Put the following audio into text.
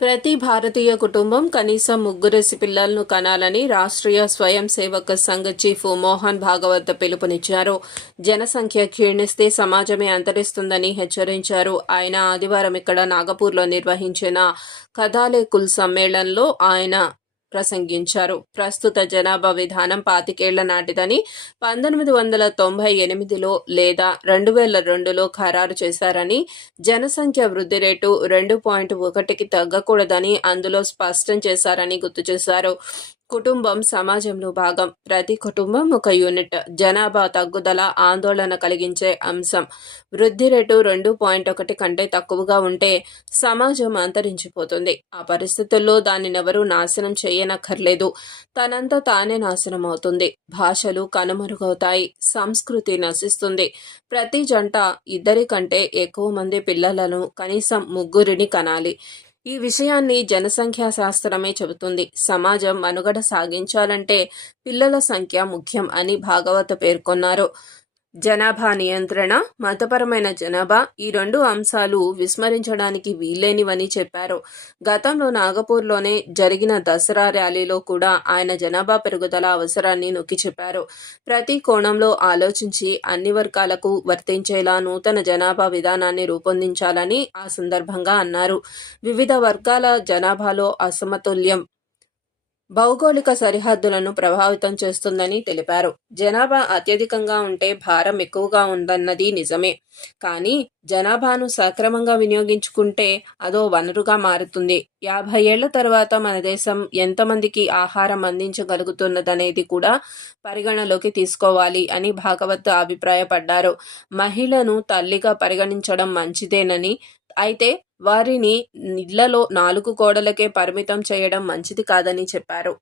ప్రతి భారతీయ కుటుంబం కనీసం ముగ్గురేసి పిల్లలను కనాలని రాష్ట్రీయ స్వయం సేవక సంఘ చీఫ్ మోహన్ భాగవత్ పిలుపునిచ్చారు. జనసంఖ్య క్షీణిస్తే సమాజమే అంతరిస్తుందని హెచ్చరించారు. ఆయన ఆదివారం ఇక్కడ నాగపూర్లో నిర్వహించిన కథాలేకుల్ కుల్ సమ్మేళనంలో ఆయన ప్రసంగించారు. ప్రస్తుత జనాభా విధానం పాతికేళ్ళ నాటిదని పంతొమ్మిది వందల తొంభై ఎనిమిదిలో లేదా రెండు వేల రెండులో ఖరారు చేశారని జనసంఖ్య వృద్ధి రేటు రెండు పాయింట్ ఒకటికి తగ్గకూడదని అందులో స్పష్టం చేశారని గుర్తు చేశారు. కుటుంబం సమాజంలో భాగం. ప్రతి కుటుంబం ఒక యూనిట్. జనాభా తగ్గుదల ఆందోళన కలిగించే అంశం. వృద్ధి రేటు రెండు పాయింట్ ఒకటి కంటే తక్కువగా ఉంటే సమాజం అంతరించిపోతుంది. ఆ పరిస్థితుల్లో దానినెవరూ నాశనం చేయనక్కర్లేదు. తనంతా తానే నాశనం అవుతుంది. భాషలు కనుమరుగవుతాయి. సంస్కృతి నశిస్తుంది. ప్రతి జంట ఇద్దరి కంటే ఎక్కువ మంది పిల్లలను కనీసం ముగ్గురిని కనాలి. ఈ విషయాన్ని జనసంఖ్యా శాస్త్రమే చెబుతుంది. సమాజం మనుగడ సాగించాలంటే పిల్లల సంఖ్య ముఖ్యం అని భాగవత పేర్కొన్నారు. జనాభా నియంత్రణ మతపరమైన జనాభా ఈ రెండు అంశాలు విస్మరించడానికి వీల్లేనివని చెప్పారు. గతంలో నాగపూర్లోనే జరిగిన దసరా ర్యాలీలో కూడా ఆయన జనాభా పెరుగుదల అవసరాన్ని నొక్కి చెప్పారు. ప్రతి కోణంలో ఆలోచించి అన్ని వర్గాలకు వర్తించేలా నూతన జనాభా విధానాన్ని రూపొందించాలని ఆ సందర్భంగా అన్నారు. వివిధ వర్గాల జనాభాలో అసమతుల్యం భౌగోళిక సరిహద్దులను ప్రభావితం చేస్తుందని తెలిపారు. జనాభా అత్యధికంగా ఉంటే భారం ఎక్కువగా ఉందన్నది నిజమే. కానీ జనాభాను సక్రమంగా వినియోగించుకుంటే అదో వనరుగా మారుతుంది. యాభై ఏళ్ళ తర్వాత మన దేశం ఎంతమందికి ఆహారం అందించగలుగుతున్నదనేది కూడా పరిగణలోకి తీసుకోవాలి అని భాగవత్ అభిప్రాయపడ్డారు. మహిళను తల్లిగా పరిగణించడం మంచిదేనని అయితే వారిని ఇళ్ళలో నాలుగు గోడలకే పరిమితం చేయడం మంచిది కాదని చెప్పారు.